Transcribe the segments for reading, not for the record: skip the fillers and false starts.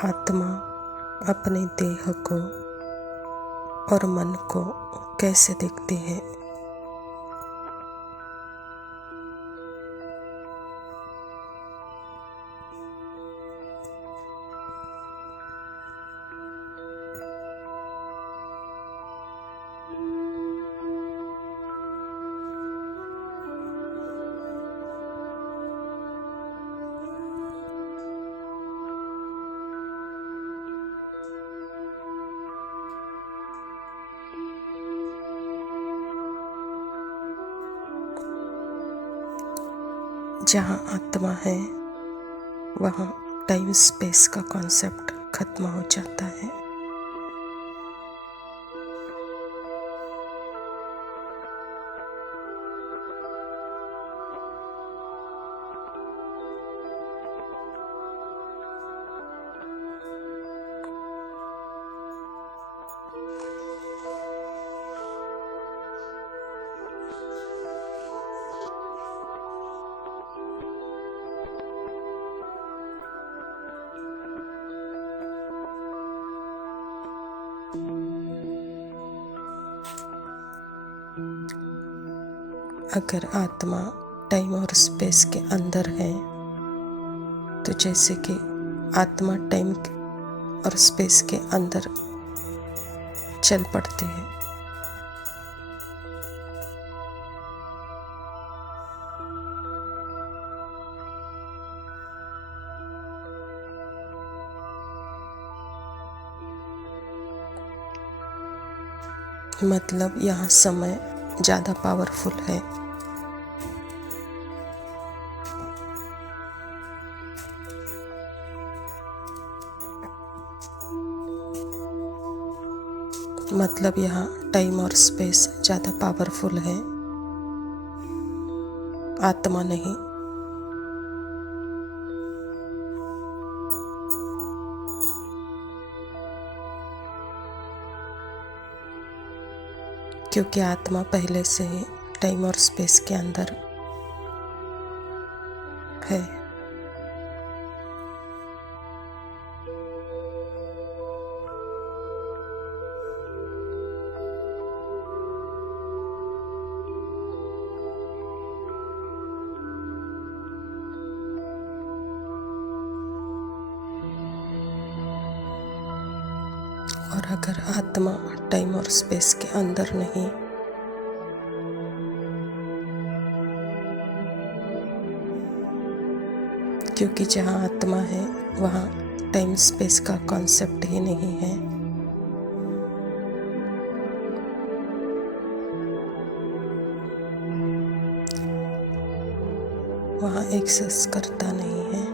आत्मा अपने देह को और मन को कैसे देखती है। जहाँ आत्मा है वहाँ टाइम स्पेस का कॉन्सेप्ट खत्म हो जाता है। अगर आत्मा टाइम और स्पेस के अंदर है तो जैसे कि आत्मा टाइम और स्पेस के अंदर चल पड़ती है। मतलब यहाँ समय ज़्यादा पावरफुल है। मतलब यहाँ टाइम और स्पेस ज़्यादा पावरफुल है, आत्मा नहीं। क्योंकि आत्मा पहले से ही टाइम और स्पेस के अंदर है। और अगर आत्मा टाइम और स्पेस के अंदर नहीं, क्योंकि जहाँ आत्मा है वहाँ टाइम स्पेस का कॉन्सेप्ट ही नहीं है। वहाँ एक्सेस करता नहीं है।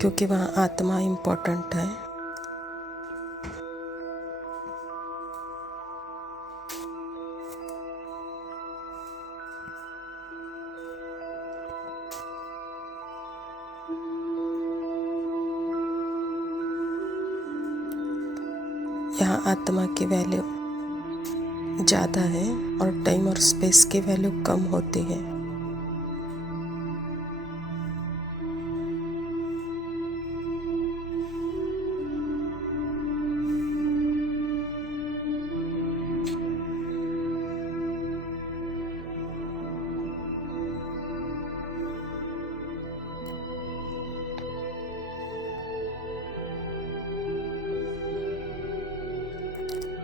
क्योंकि वहाँ आत्मा इम्पोर्टेंट है। यहाँ आत्मा की वैल्यू ज़्यादा है और टाइम और स्पेस की वैल्यू कम होती है।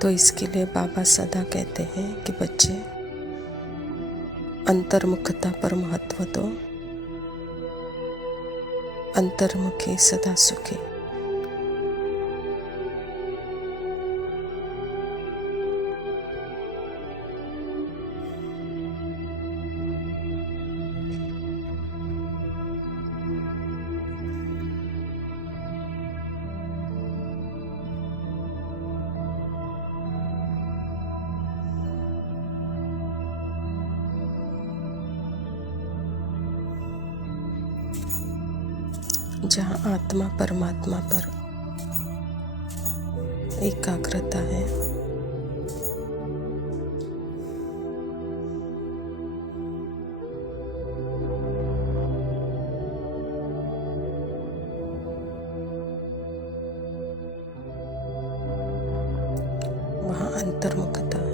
तो इसके लिए बाबा सदा कहते हैं कि बच्चे अंतर्मुखता पर महत्व दो। अंतर्मुखी सदा सुखी। जहाँ आत्मा परमात्मा पर एकाग्रता है, अंतर्मुखता है।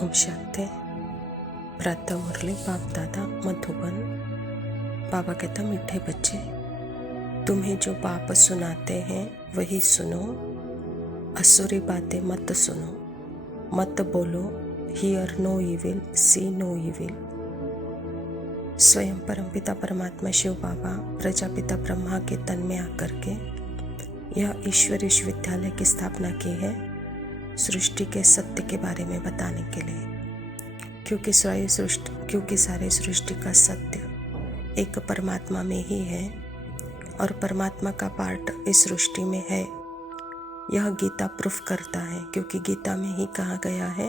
ओम शांति। प्रातः मुरली बाप दादा मधुबन। बाबा कहता, मीठे बच्चे, तुम्हें जो बाप सुनाते हैं वही सुनो, असुरी बातें मत सुनो, मत बोलो hear no evil, see no evil. स्वयं परमपिता परमात्मा शिव बाबा प्रजापिता ब्रह्मा के तन में आकर के यह ईश्वर विश्वविद्यालय की स्थापना की है, सृष्टि के सत्य के बारे में बताने के लिए। क्योंकि सारे सृष्टि का सत्य एक परमात्मा में ही है और परमात्मा का पार्ट इस सृष्टि में है, यह गीता प्रूफ करता है। क्योंकि गीता में ही कहा गया है,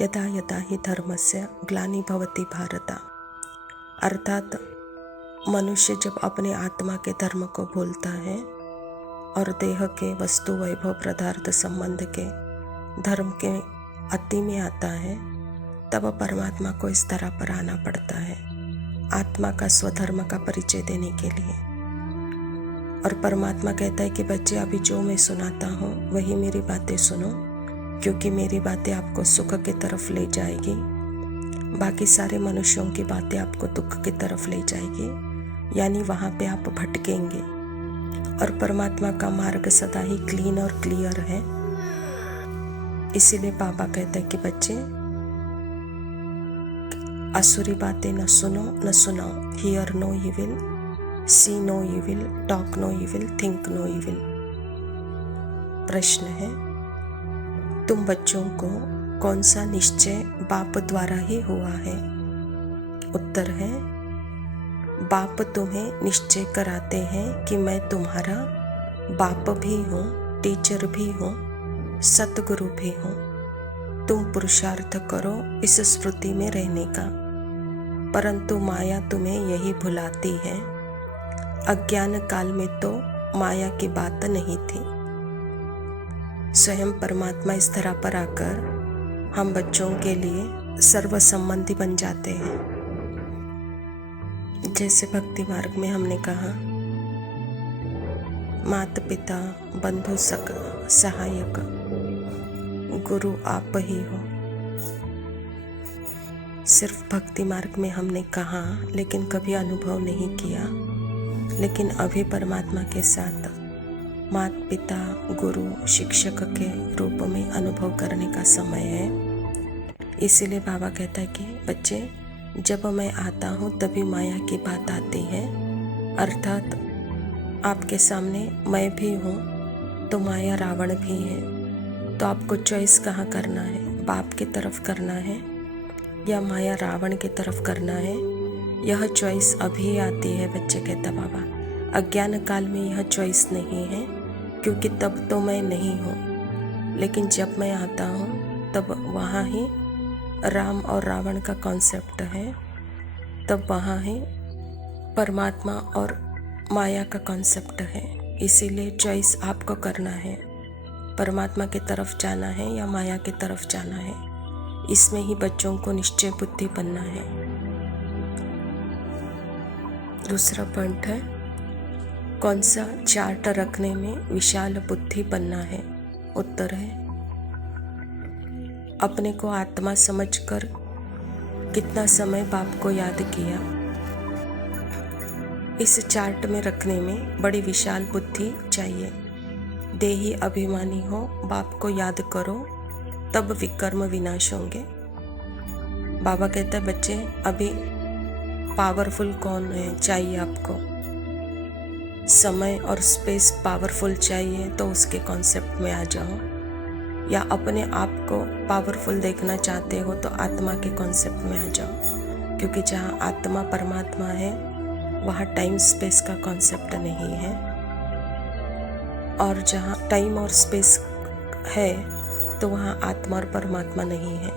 यदा यदा ही धर्मस्य ग्लानि भवति भारत। अर्थात मनुष्य जब अपने आत्मा के धर्म को भूलता है और देह के वस्तु वैभव पदार्थ संबंध के धर्म के अति में आता है, तब परमात्मा को इस तरह पर आना पड़ता है, आत्मा का स्वधर्म का परिचय देने के लिए। और परमात्मा कहता है कि बच्चे, अभी जो मैं सुनाता हूँ वही मेरी बातें सुनो, क्योंकि मेरी बातें आपको सुख की तरफ ले जाएगी, बाकी सारे मनुष्यों की बातें आपको दुख की तरफ ले जाएगी, यानी वहाँ पे आप भटकेंगे। और परमात्मा का मार्ग सदा ही क्लीन और क्लियर है। इसीलिए बाबा कहते हैं कि बच्चे, असुरी बातें न सुनो न सुनाओ, hear no evil, see no evil, talk no evil, think no evil. प्रश्न है, तुम बच्चों को कौन सा निश्चय बाप द्वारा ही हुआ है? उत्तर है, बाप तुम्हें निश्चय कराते हैं कि मैं तुम्हारा बाप भी हूँ, टीचर भी हूँ, सतगुरु भी हूँ। तुम पुरुषार्थ करो इस स्मृति में रहने का, परंतु माया तुम्हें यही भुलाती है। अज्ञान काल में तो माया की बात नहीं थी। स्वयं परमात्मा इस धरा पर आकर हम बच्चों के लिए सर्व संबंधी बन जाते हैं। जैसे भक्ति मार्ग में हमने कहा, माता पिता बंधु सहायक गुरु आप ही हो। सिर्फ भक्ति मार्ग में हमने कहा, लेकिन कभी अनुभव नहीं किया। लेकिन अभी परमात्मा के साथ माता पिता गुरु शिक्षक के रूप में अनुभव करने का समय है। इसीलिए बाबा कहता है कि बच्चे, जब मैं आता हूँ तभी माया की बात आती है। अर्थात आपके सामने मैं भी हूँ तो माया रावण भी है। तो आपको चॉइस कहाँ करना है? बाप की तरफ करना है या माया रावण की तरफ करना है? यह चॉइस अभी आती है बच्चे, कहता बाबा। अज्ञान काल में यह चॉइस नहीं है, क्योंकि तब तो मैं नहीं हूँ। लेकिन जब मैं आता हूँ तब वहाँ ही राम और रावण का कॉन्सेप्ट है, तब वहाँ ही परमात्मा और माया का कॉन्सेप्ट है। इसीलिए चॉइस आपको करना है, परमात्मा की तरफ जाना है या माया की तरफ जाना है। इसमें ही बच्चों को निश्चय बुद्धि बनना है। दूसरा पॉइंट है, कौन सा चार्ट रखने में विशाल बुद्धि बनना है? उत्तर है, अपने को आत्मा समझकर कितना समय बाप को याद किया, इस चार्ट में रखने में बड़ी विशाल बुद्धि चाहिए। देही अभिमानी हो, बाप को याद करो, तब विकर्म विनाश होंगे। बाबा कहता है बच्चे अभी पावरफुल कौन है चाहिए आपको, समय और स्पेस पावरफुल चाहिए तो उसके कॉन्सेप्ट में आ जाओ, या अपने आप को पावरफुल देखना चाहते हो तो आत्मा के कॉन्सेप्ट में आ जाओ। क्योंकि जहाँ आत्मा परमात्मा है वहाँ टाइम स्पेस का कॉन्सेप्ट नहीं है, और जहाँ टाइम और स्पेस है तो वहाँ आत्मा और परमात्मा नहीं है।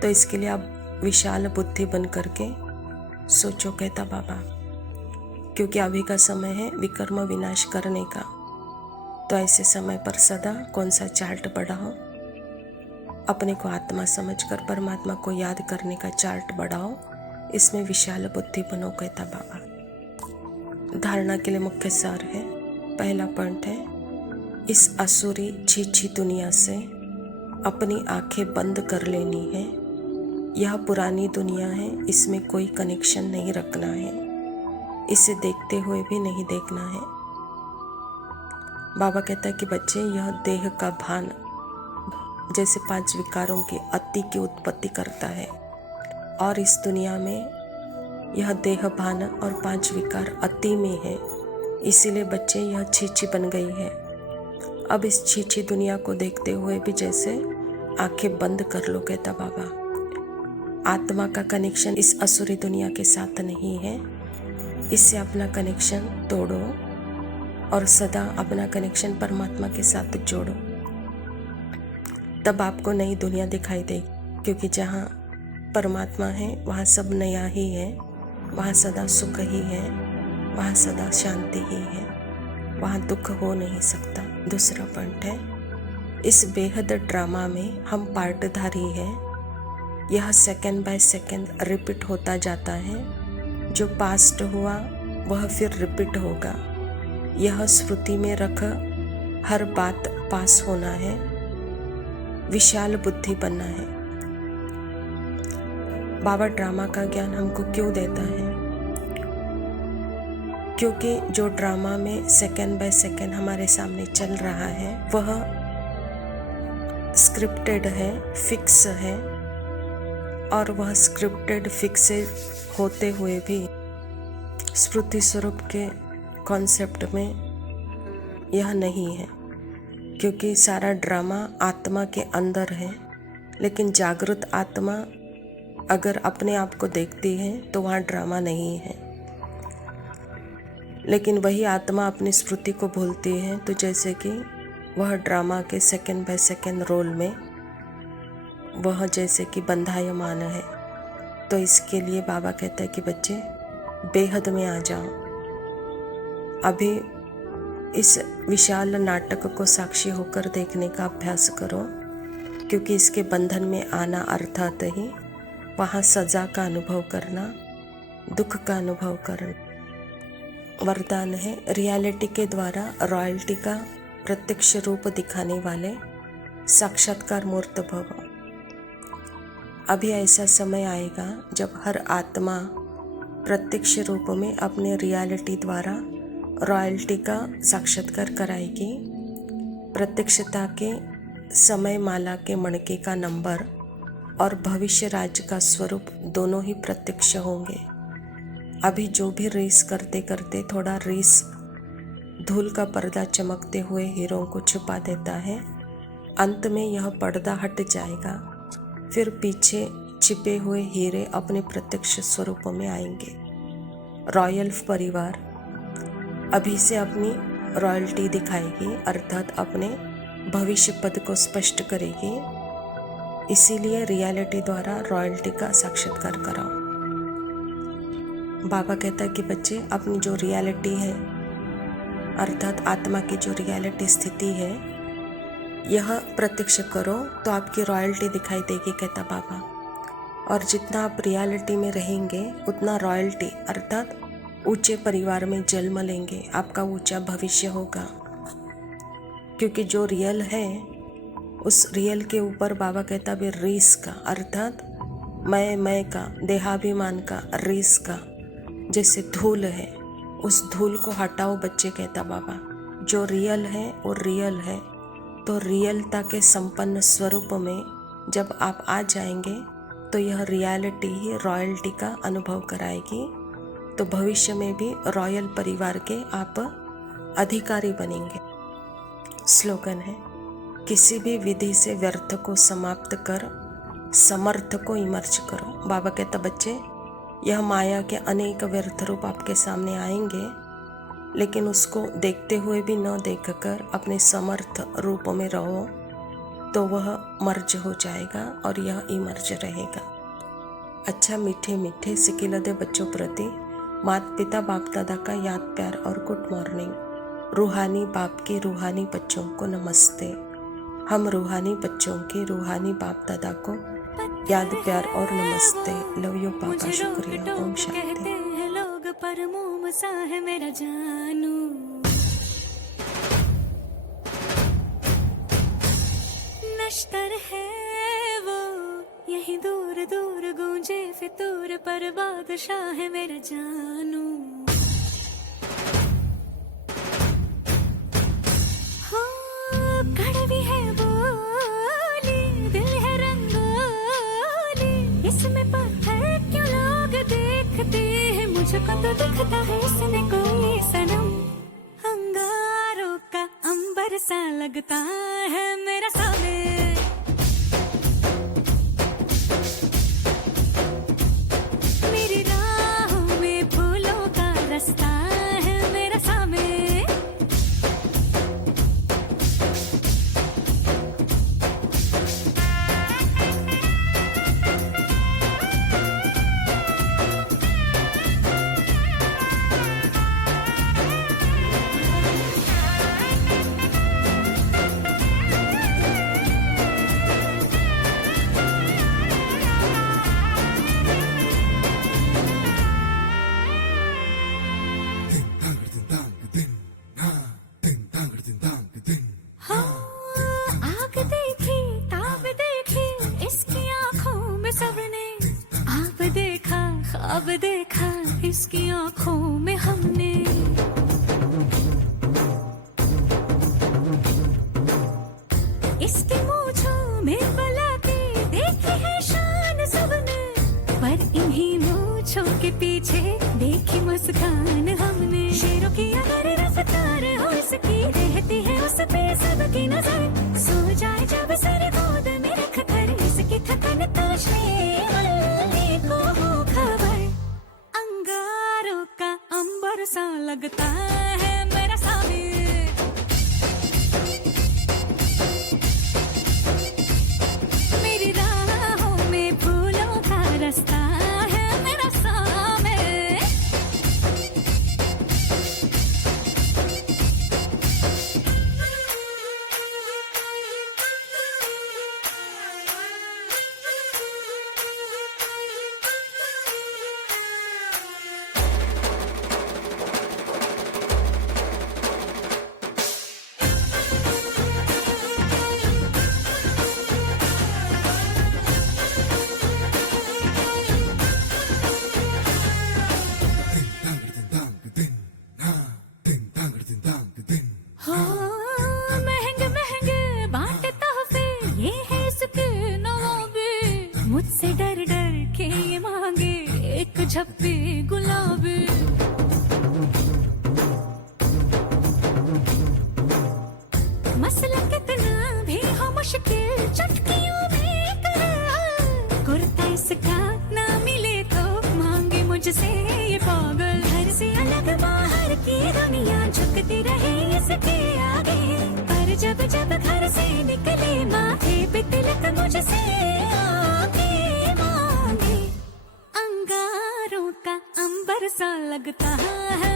तो इसके लिए आप विशाल बुद्धि बन करके सोचो, कहता बाबा, क्योंकि अभी का समय है विकर्म विनाश करने का। तो ऐसे समय पर सदा कौन सा चार्ट बढ़ाओ, अपने को आत्मा समझकर परमात्मा को याद करने का चार्ट बढ़ाओ, इसमें विशाल बुद्धि बनो, कहता बाबा। धारणा के लिए मुख्य सार है, पहला पॉइंट है, इस असुरी छीछी दुनिया से अपनी आंखें बंद कर लेनी है। यह पुरानी दुनिया है, इसमें कोई कनेक्शन नहीं रखना है, इसे देखते हुए भी नहीं देखना है। बाबा कहता है कि बच्चे यह देह का भान जैसे 5 विकारों की अति की उत्पत्ति करता है, और इस दुनिया में यह देह भान और 5 विकार अति में है, इसीलिए बच्चे यह छीछी बन गई है। अब इस छीछी दुनिया को देखते हुए भी जैसे आंखें बंद कर लो, कहता बाबा। आत्मा का कनेक्शन इस असुरी दुनिया के साथ नहीं है, इससे अपना कनेक्शन तोड़ो और सदा अपना कनेक्शन परमात्मा के साथ जोड़ो, तब आपको नई दुनिया दिखाई देगी। क्योंकि जहाँ परमात्मा है वहाँ सब नया ही है, वहाँ सदा सुख ही है, वहाँ सदा शांति ही है, वहाँ दुख हो नहीं सकता। दूसरा पॉइंट है, इस बेहद ड्रामा में हम पार्टधारी हैं। यह सेकंड बाय सेकंड रिपीट होता जाता है। जो पास्ट हुआ वह फिर रिपीट होगा। यह स्मृति में रख हर बात पास होना है, विशाल बुद्धि बनना है। बाबा ड्रामा का ज्ञान हमको क्यों देता है? क्योंकि जो ड्रामा में सेकंड बाय सेकंड हमारे सामने चल रहा है वह स्क्रिप्टेड है, फिक्स है, और वह स्क्रिप्टेड फिक्स होते हुए भी स्मृति स्वरूप के कॉन्सेप्ट में यह नहीं है। क्योंकि सारा ड्रामा आत्मा के अंदर है, लेकिन जागृत आत्मा अगर अपने आप को देखती है तो वहाँ ड्रामा नहीं है। लेकिन वही आत्मा अपनी स्मृति को भूलती है तो जैसे कि वह ड्रामा के सेकंड बाय सेकंड रोल में वह जैसे कि बंधायमान है। तो इसके लिए बाबा कहता है कि बच्चे बेहद में आ जाओ, अभी इस विशाल नाटक को साक्षी होकर देखने का अभ्यास करो। क्योंकि इसके बंधन में आना अर्थात ही वहाँ सजा का अनुभव करना, दुख का अनुभव करना। वरदान है, रियलिटी के द्वारा रॉयल्टी का प्रत्यक्ष रूप दिखाने वाले साक्षात्कार मूर्त भव। अभी ऐसा समय आएगा जब हर आत्मा प्रत्यक्ष रूप में अपने रियलिटी द्वारा रॉयल्टी का साक्षात्कार कराएगी। प्रत्यक्षता के समय माला के मणके का नंबर और भविष्य राज्य का स्वरूप दोनों ही प्रत्यक्ष होंगे। अभी जो भी रेस करते करते थोड़ा रेस धूल का पर्दा चमकते हुए हीरों को छुपा देता है, अंत में यह पर्दा हट जाएगा, फिर पीछे छिपे हुए हीरे अपने प्रत्यक्ष स्वरूप में आएंगे। रॉयल परिवार अभी से अपनी रॉयल्टी दिखाएगी, अर्थात अपने भविष्य पद को स्पष्ट करेगी। इसीलिए रियलिटी द्वारा रॉयल्टी का साक्षात्कार कराओ। बाबा कहता है कि बच्चे अपनी जो रियलिटी है अर्थात आत्मा की जो रियलिटी स्थिति है यह प्रत्यक्ष करो तो आपकी रॉयल्टी दिखाई देगी, कहता बाबा। और जितना आप रियलिटी में रहेंगे उतना रॉयल्टी अर्थात ऊंचे परिवार में जन्म लेंगे, आपका ऊंचा भविष्य होगा। क्योंकि जो रियल है उस रियल के ऊपर बाबा कहता भी रीस का अर्थात मैं का देहाभिमान का रीस का जैसे धूल है, उस धूल को हटाओ बच्चे, कहता बाबा। जो रियल है वो रियल है। तो रियलता के संपन्न स्वरूप में जब आप आ जाएंगे तो यह रियलिटी ही रॉयल्टी का अनुभव कराएगी। तो भविष्य में भी रॉयल परिवार के आप अधिकारी बनेंगे। स्लोगन है, किसी भी विधि से व्यर्थ को समाप्त कर समर्थ को इमर्ज करो। बाबा कहता बच्चे, यह माया के अनेक व्यर्थ रूप आपके सामने आएंगे, लेकिन उसको देखते हुए भी न देखकर अपने समर्थ रूप में रहो तो वह मर्ज हो जाएगा और यह इमर्ज रहेगा। अच्छा मीठे मीठे सिकिलदे बच्चों प्रति माता पिता बाप दादा का याद प्यार और गुड मॉर्निंग। रूहानी बाप के रूहानी बच्चों को नमस्ते। हम रूहानी बच्चों के रूहानी बाप दादा को याद प्यार और नमस्ते। लव यू पापा, शुक्रिया। ओम शांति। लोग पर मोम सा है मेरा जानू, नश्तर है वो यही दूर दूर गूंजे फितूर पर बादशाह है मेरा जानू। हो कड़वी है बोली, दिल है रंगोली, इसमें पत्थर क्यों लोग देखते हैं, मुझको तो दिखता है इसमें कोई सनम। अंगारों का अंबर सा लगता है मेरा सामने, मेरी राहों में फूलों का रास्ता है मेरा सामने। आग देखी ताब देखी इसकी आंखों में सबने, आप देखा ख्वाब देखा इसकी आंखों में हमने। इसके मूंछों में पलके देखी है शान सबने, पर इन्हीं मूंछों के पीछे देखी मुस्कान हमने। शेरों की अगर रफ्तार हो इसकी, रहती है उस पे सबकी नजर, सो जाए जब सर गोद में रख कर इसकी थकन तो शेर को हो खबर। अंगारों का अंबर सा लगता है मेरा सामने, मेरी राहों में फूलों का रास्ता है मेरा सामने। हो महंगे महंगे बांटे तोहफे, ये है इसके नवाबे, मुझसे डर डर के ये मांगे एक झप्पी गुलाबी। मसला कितना भी हो मुश्किल चुटकियों में कर, कुर्ता इसका ना मिले तो मांगे मुझसे ये पागल। घर से अलग बाहर की दुनिया झुकती रहे इसके आगे, पर जब जब घर से निकले माथे पे तिलक मुझसे आके मांगे। अंगारों का अंबर सा लगता है